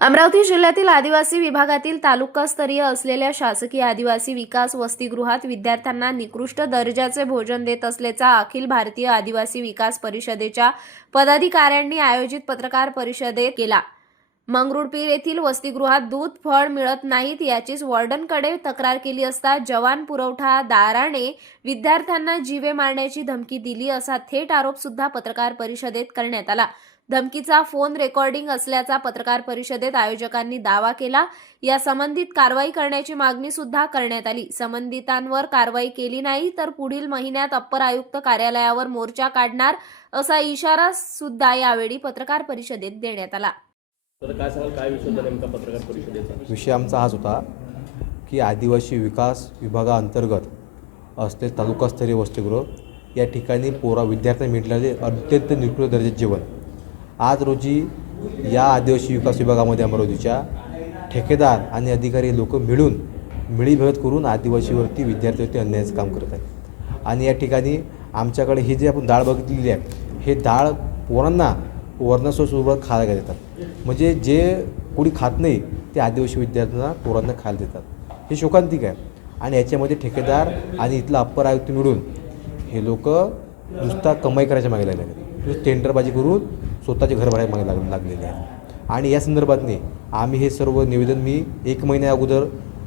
अमरावती जिल्ह्यातील आदिवासी विभागातील तालुकास्तरीय असलेल्या शासकीय आदिवासी विकास वसतिगृहात विद्यार्थ्यांना निकृष्ट दर्जाचे भोजन देत असल्याचा अखिल भारतीय आदिवासी विकास परिषदेच्या पदाधिकाऱ्यांनी आयोजित पत्रकार परिषदेत केला. मंगरुळपीर येथील वसतिगृहात दूध फळ मिळत नाहीत याचीच वॉर्डनकडे तक्रार केली असता जवान पुरवठादाराने विद्यार्थ्यांना जीवे मारण्याची धमकी दिली असा थेट आरोप सुद्धा पत्रकार परिषदेत करण्यात आला. धमकीचा फोन रेकॉर्डिंग असल्याचा पत्रकार परिषदेत आयोजकांनी दावा केला. या संबंधित कारवाई करण्याची मागणी सुद्धा करण्यात आली. संबंधितांवर कारवाई केली नाही तर पुढील महिन्यात अप्पर आयुक्त कार्यालयावर मोर्चा काढणार असा इशारा सुद्धा यावेळी पत्रकार परिषदेत देण्यात आला. तर काय सांगाल काय विषय होता नेमका पत्रकार परिषदेचा? विषय आमचा हाच होता की आदिवासी विकास विभागाअंतर्गत असलेले तालुकास्तरीय वसतिगृह. या ठिकाणी पोरा विद्यार्थ्यांना मिळालेले अत्यंत निकृत दर्जाचे जेवण. आज रोजी या आदिवासी विकास विभागामध्ये अमरावतीच्या ठेकेदार आणि अधिकारी लोक मिळून मिळीभेद करून आदिवासीवरती विद्यार्थ्यावरती अन्यायाचं काम करत आहेत. आणि या ठिकाणी आमच्याकडे ही जी आपण डाळ बघितलेली आहे हे डाळ पोरांना वर्णसोबत खायला देतात. म्हणजे जे कोणी खात नाही ते आदिवासी विद्यार्थ्यांना पोरांना खायला देतात. हे शोकांतिक आहे. आणि याच्यामध्ये ठेकेदार आणि इथला अप्पर आयुक्त मिळून हे लोक नुसता कमाई करायच्या मागे लागले आहेत. नुसतं टेंडरबाजी करून स्वतःचे घर भरायला मागे लाग लागलेले आहेत. आणि या संदर्भातने आम्ही हे सर्व निवेदन मी एक महिन्या अगोदर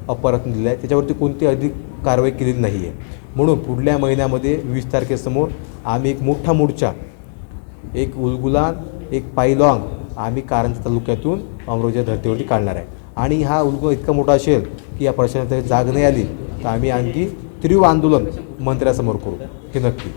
अपरात दिलं आहे. त्याच्यावरती कोणती अधिक कारवाई केलेली नाही आहे म्हणून पुढल्या महिन्यामध्ये वीस तारखेसमोर आम्ही एक मोठा मोर्चा एक उलगुलान एक पायलॉंग आम्ही कारंजा तालुक्यातून अमरावतीच्या धर्तीवरती काढणार आहे. आणि हा उलगु इतका मोठा असेल की या प्रश्नात जाग नाही आली तर आम्ही आणखी तीव्र आंदोलन मंत्र्यासमोर करू. हे नक्की.